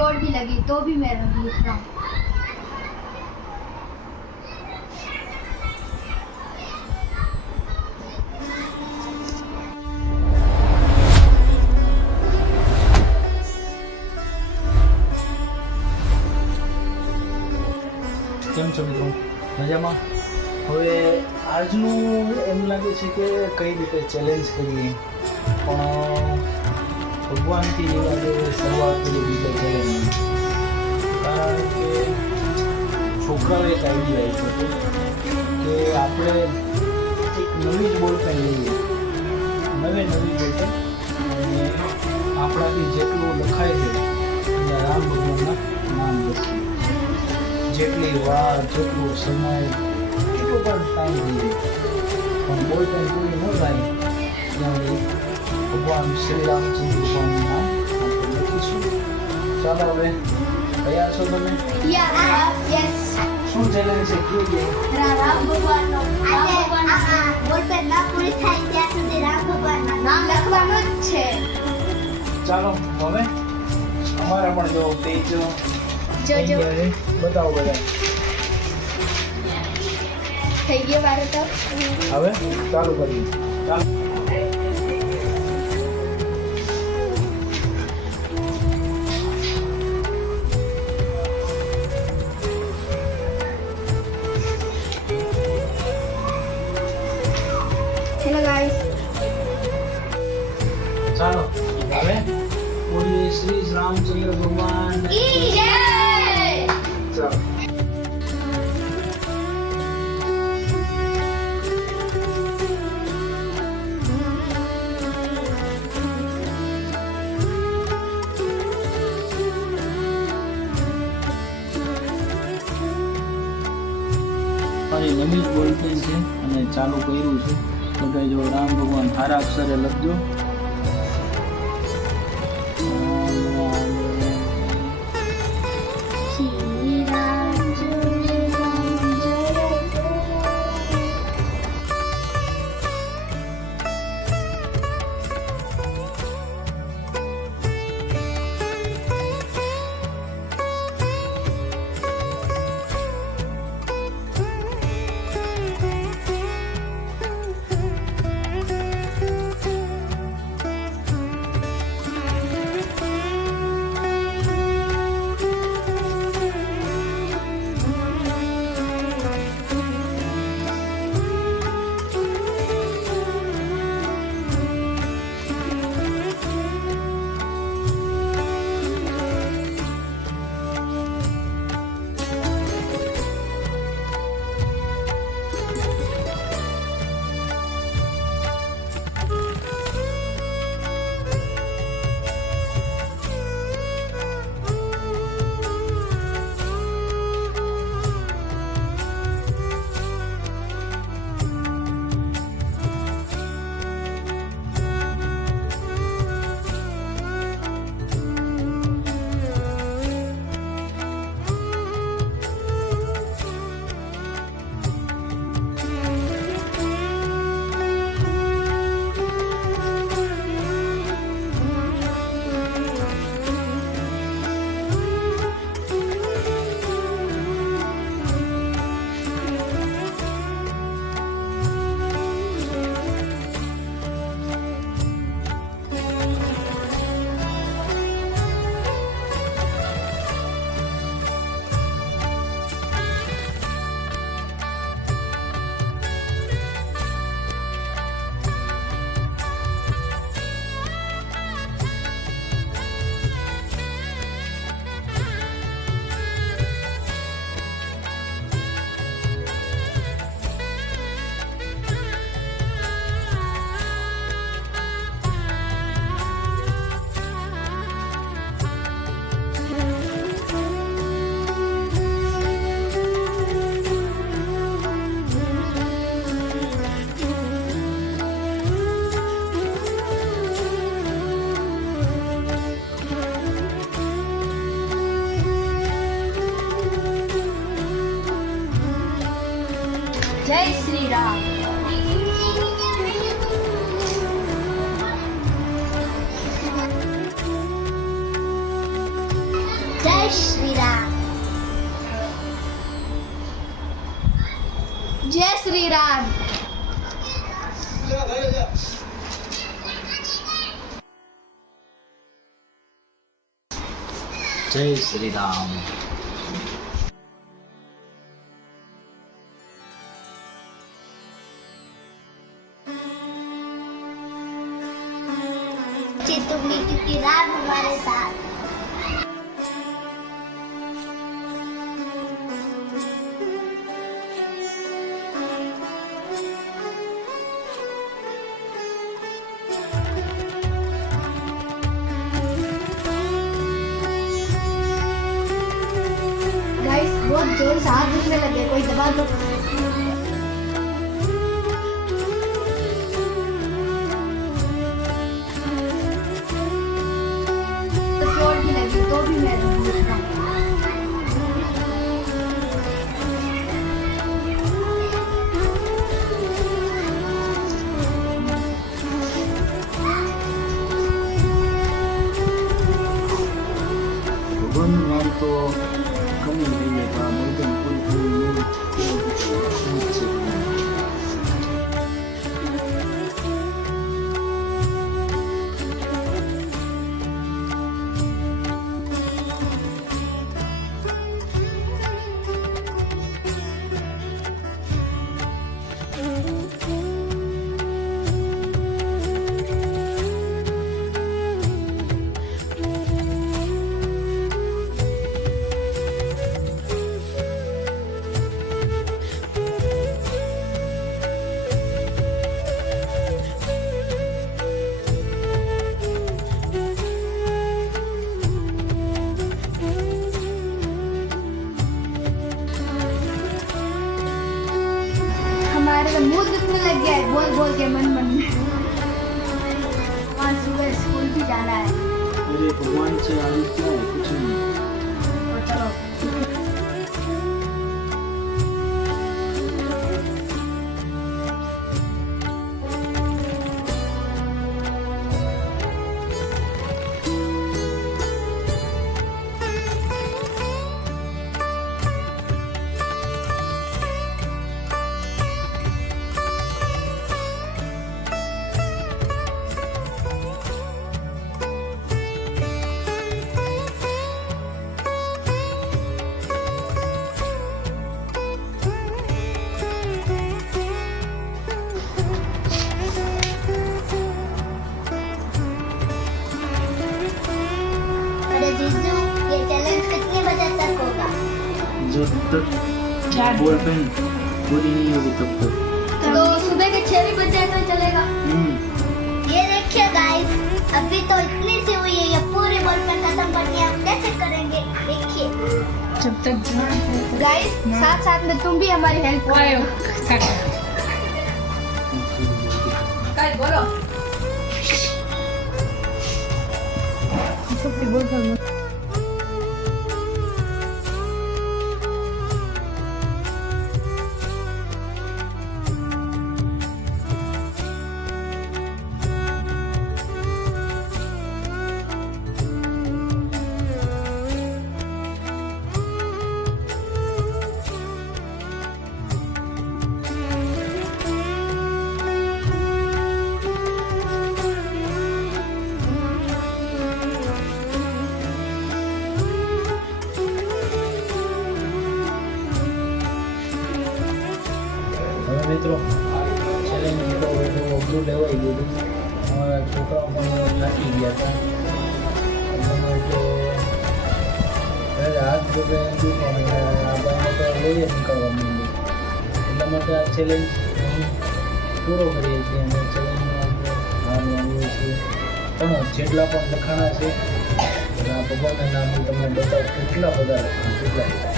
चोट भी लगी तो भी मैं लिख रहा हूँ। કેમ છો મિત્રો? મજામાં? હવે આજનું એમ લાગે છે કે કઈ રીતે ચેલેન્જ કરીએ, પણ ભગવાનથી એ લાગે શરૂઆત કરી રીતે ચેલેન્જ, કારણ કે છોકરાઓએ એક આઈડિયા આપ્યો હતો કે આપણે એક નવી જ બોલપેન લઈએ, નવી બોલપેન, અને આપણાથી જેટલું લખાય છે ત્યાં રામ ભગવાનના નામ લખીએ. જેટલી વાર, જેટલો સમય, કેટલો પણ ટાઈમ લઈએ, પણ બોલપેન પૂરી ન થાય ત્યાં ભગવાન શ્રી રામચંદ્ર ભગવાનનું નામ આપણે લખીશું. ચાલો હવે તૈયાર છો તમે? यस। શું ચેલેન્જ છે કયો? राम भगवान बोलपेन ना पूरी થાય ત્યાં સુધી રામ ભગવાનના નામ લખવાનું જ છે. ચાલો હવે અમારા પણ જો પેજ જો બતાવો બધા. થઈ ગયો મારે તો. હવે ચાલુ કરીએ. ચાલો. Hello guys. ચાલો હવે બોલીએ શ્રી રામચંદ્ર ભગવાન. ચાલો. મારી નવી જ બોલપેન છે અને ચાલુ કર્યું છે. બધા જો રામ ભગવાન સારા અક્ષરે લખજો. જય શ્રી રામ. જય શ્રી રામ. જય શ્રી રામ. જય શ્રી રામ. तुमने क्योंकि रात हमारे साथ. गाइस बहुत जोर से हाथ दुखने लगे, कोई दबा दो. चोट भी लगी तो भी मैं दुख रहा हूं. ભગવાનનું નામ તો ગમે લઈએ પણ આ મર્દન પૂરી हमारे तो मुंह दुखने लग गया है बोल बोल के मन मन में. आज सुबह स्कूल भी जाना है. અરે ભગવાન છે આવી ક્યાં કુછ નહીં. तो चलो. अरे जीजू, ये चैलेंज कितने बजे तक होगा? जब तक बॉलपेन पूरी नहीं होगी तब तक. तो सुबह के 6 भी बज जाए तो चलेगा. ये देखिए गाइस, अभी तो इतनी सी हुई है, ये पूरी बॉल में खत्म करके हम कैसे करेंगे? देखिए. जब तक गाइस साथ साथ में तुम भी हमारी हेल्प करो. काय बोलो. बोल बोल. હવે મિત્રો ચેલેન્જ તો અઘરું લેવાઈ ગયું. અમારા છોકરાઓ પણ થાકી ગયા હતા. એટલા માટે હાથ પગે દુખવા માંડ્યા. આ ભાઈને તો લોહી નીકળવા માંડ્યું. એટલા માટે આ ચેલેન્જ અહીં પૂરો કરીએ છીએ અને ચેલેન્જમાં ભાગ આવીએ છીએ. પણ જેટલા પણ લખાણા છે આ ભગવાનના નામ હું તમને બતાવું કેટલા બધા લખાણ કેટલા બધા.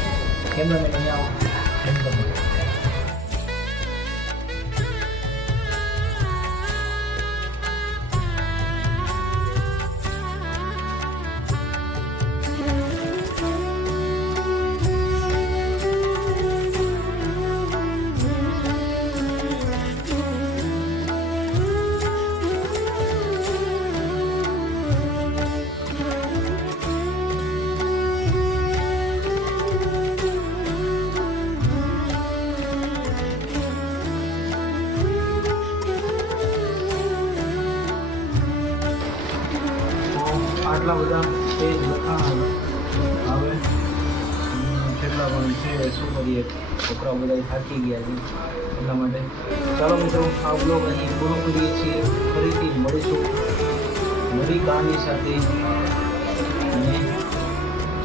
કેમેરામેન અહીંયા એમ તમે આટલા બધા પેજ લખાણ આવે કેટલા પણ છે શું કરીએ છોકરાઓ બધા થાકી ગયા છે એટલા માટે ચાલો મિત્રો આ બ્લોગ અહીં પૂરો કરીએ છીએ ફરીથી મળીશું નવી કહાની સાથે અને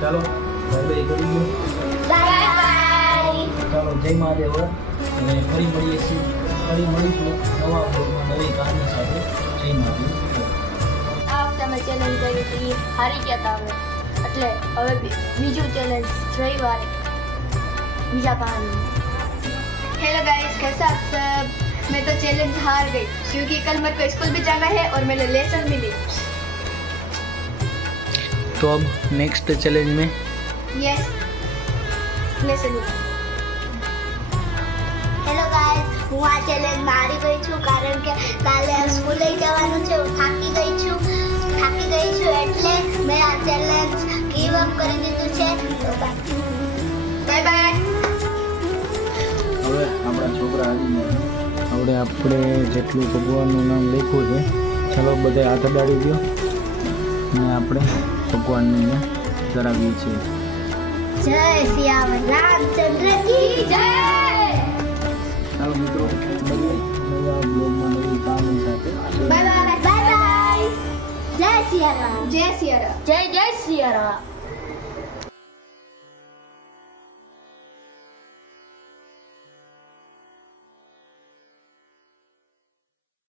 ચાલો બાય કરી દો બાય બાય. ચાલો જય મહાદેવ અને ફરી મળીશું નવા બ્લોગમાં નવી કહાની સાથે જય મહાદેવ. આ વખતે અમે ચેલેન્જ કરી હતી હારી ગયા હતા અમે એટલે હવે બીજું ચેલેન્જ રविवार बीजा कहानी. हेलो गाइस कैसा आप सब. मैं तो चैलेंज हार गई क्योंकि कल मेरे को स्कूल भी जाना है और मैंने लेसन भी ली. तो अब नेक्स्ट चैलेंज में यस लेसन. હેલો ગાઈસ, હું આ ચેલેન્જમાં હારી ગઈ છું કારણ કે કાલે સ્કૂલે જવાનું છે. હું થાકી ગઈ છું એટલે મેં આ ચેલેન્જ ગીવ અપ કરી દીધું છે. તો બાય बाय बाय. હવે આપણા છોકરા આવી ગયા હવે આપણે જેટલું ભગવાનનું નામ લખ્યું છે ચાલો બધા હાથ અડાડી દો અને આપણે ભગવાનને અહીંયા ધરાવીએ છીએ. જય સિયાવર રામચંદ્ર કી જય. ચાલો મિત્રો મળીએ નવા બ્લોગમાં નવી કહાની સાથે. Bye bye. Bye bye. જય સિયારામ. जय सिया राम. જય જય સિયારામ.